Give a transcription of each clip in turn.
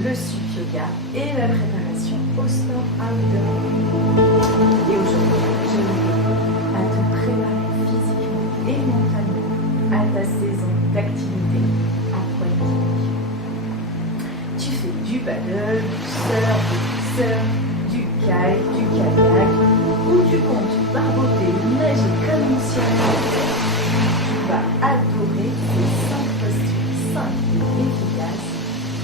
le Sup Yoga et la préparation au sport outdoor. Et aujourd'hui, je m'aide à te préparer physiquement et mentalement à ta saison d'activité aquatique. Tu fais du paddle, du surf, du kite, du kayak, ou tu comptes barboter, nager comme une sirène. Tu vas adorer ces 5 postures simples et efficaces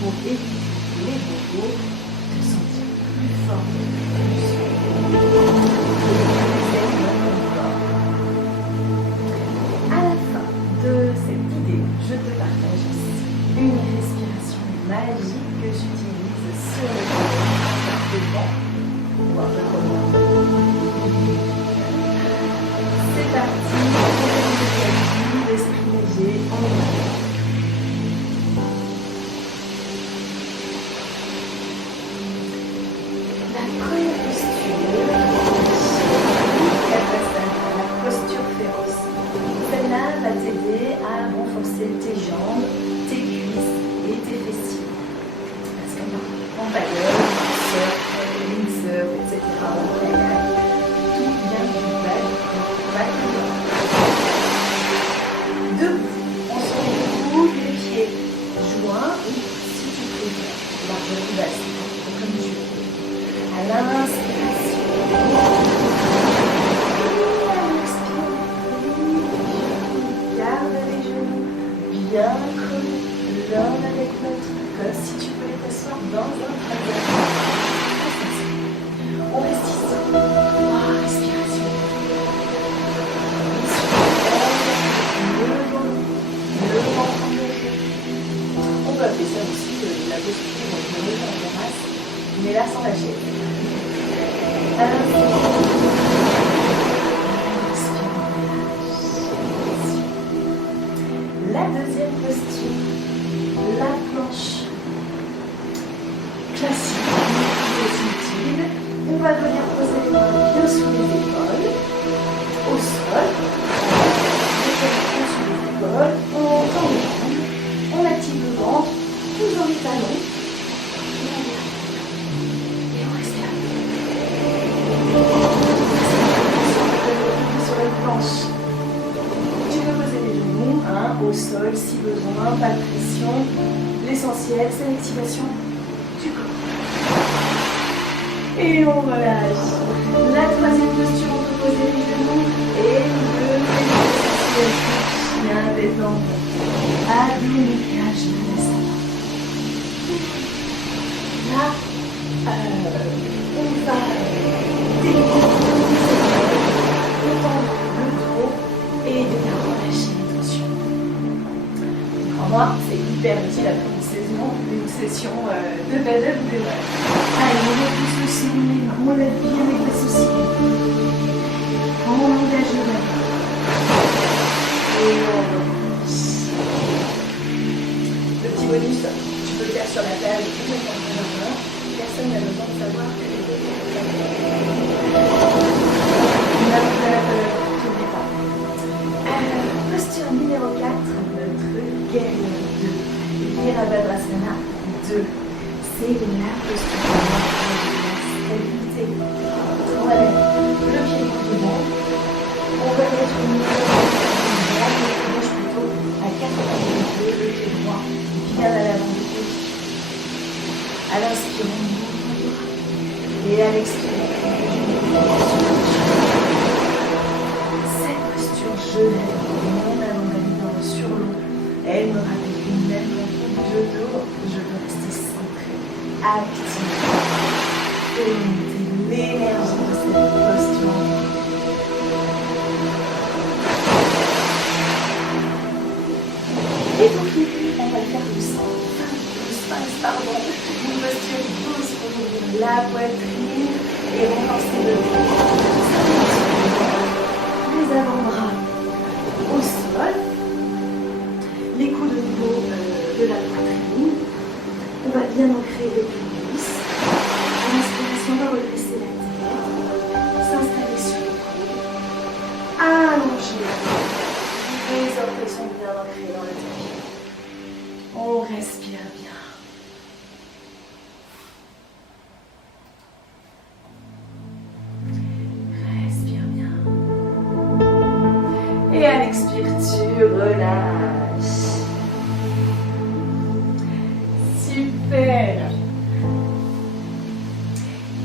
pour éviter les bobos, te sentir plus fort, plus sûr. À la fin de cette vidéo, je te partage aussi une respiration magique que j'utilise sur le devant ou un peu comme c'est parti, l'esprit léger en avant. La première posture, la posture féroce. Celle-là va t'aider à renforcer tes jambes, tes cuisses et tes fessiers. Parce qu'en paddle, en surf, windsurf, etc., en kayak, tout vient du bas du corps. Debout, on se retrouve les pieds joints ou si tu préfères, largeur basse, comme tu veux. À l'inspiration, et à l'expiration, garde les genoux bien collés l'un avec l'autre, comme si tu pouvais t'asseoir dans un fauteuil. On reste ici. Respiration. Le ventre en léger. On peut appeler ça aussi la posture de lever en terrasse, mais là sans lâcher. La deuxième posture, la planche. Classique, utile. On va venir poser les mains bien sous les épaules, au sol. Sous les épaules, on tend les jambes, on active le ventre, toujours les talons. Et on reste là. Sur les planches. Tu peux poser les genoux au sol si besoin, pas de pression. L'essentiel, c'est l'activation du corps. Et on relâche. La troisième posture, on peut poser les genoux et le chien détendu. Adho Uttanasana. Là, on va détendre le dos et de bien relâcher les tensions. Crois-moi, c'est hyper utile après une session de paddle ou de voile. Allez, on repousse le sommet, on lève bien les fesses aussi. On engage le bras. Et on repousse. Le petit bonus, tu peux le faire sur la table ou mettre en train. Personne n'a besoin de savoir que les deux posture numéro 4, notre guerrier 2. Virabhadrasana 2. C'est la posture de la stabilité. On va mettre le pied devant. On va mettre une gauche plutôt à 90 degrés, le pied droit bien à l'avant du pied. À l'inspire, on ouvre le bras. Et à l'expire, cette posture, je lève mon avant-bras sur l'eau. Elle me rappelle une même de dos. Je veux rester centré, actif, et monter l'énergie de cette posture. Et pour finir, on va faire le sphinx, une posture douce pour ouvrir la poitrine et renforcer le dos. Les avant-bras au sol, les coudes au niveau de la poitrine. On va bien ancrer le pelvis. À l'inspiration, on va redresser la tête, s'installer sur le coude, allonger. Les orteils sont bien ancrés dans le tapis. On respire bien. relâche. Super.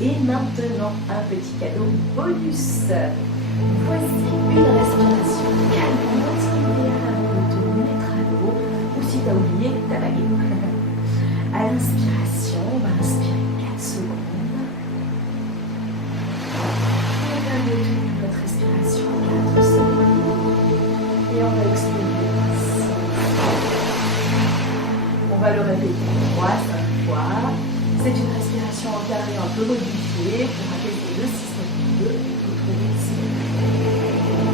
Et maintenant, un petit cadeau bonus. Voici une respiration calmante, idéale avant de te mettre à l'eau ou si tu as oublié ta baguette. À l'inspiration, on va inspirer 4 secondes. On va retenir notre respiration 4 secondes. Et on va expirer 5. On va le répéter 3-5 fois. C'est une respiration encadrée un peu modifiée pour apaiser le système nerveux et retrouver le sommeil.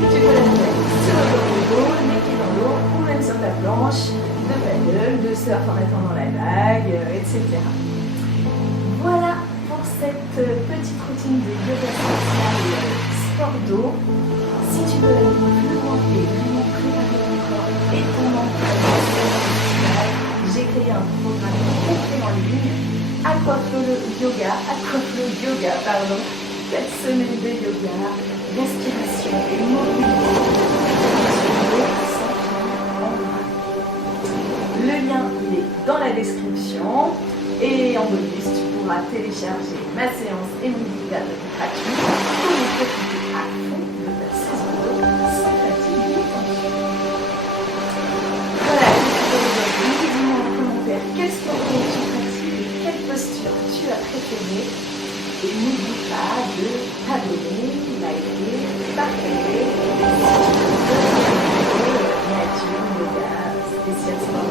Tu peux la faire sur le dos, les pieds dans l'eau ou même sur ta planche de paddle, de surf en étant dans la vague, etc. Voilà pour cette petite routine de yoga social sport d'eau. Si tu veux aller plus loin et vraiment préparer ton corps et ton mental, j'ai créé un programme complet en ligne. Aquaflow Yoga, 4 semaines de yoga, respiration et mobilité. Le lien il est dans la description et en bonus tu pourras télécharger ma séance et mon guide gratuit pour profiter à fond de ta saison d'eau sans fatigue ni tension. Voilà, aujourd'hui, dis-moi en commentaire quel sport tu pratiques et quelle posture tu as préférée. Et n'oublie pas de t'abonner, liker, partager si tu veux nature, yoga, spécial sport.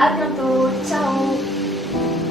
À bientôt, ciao.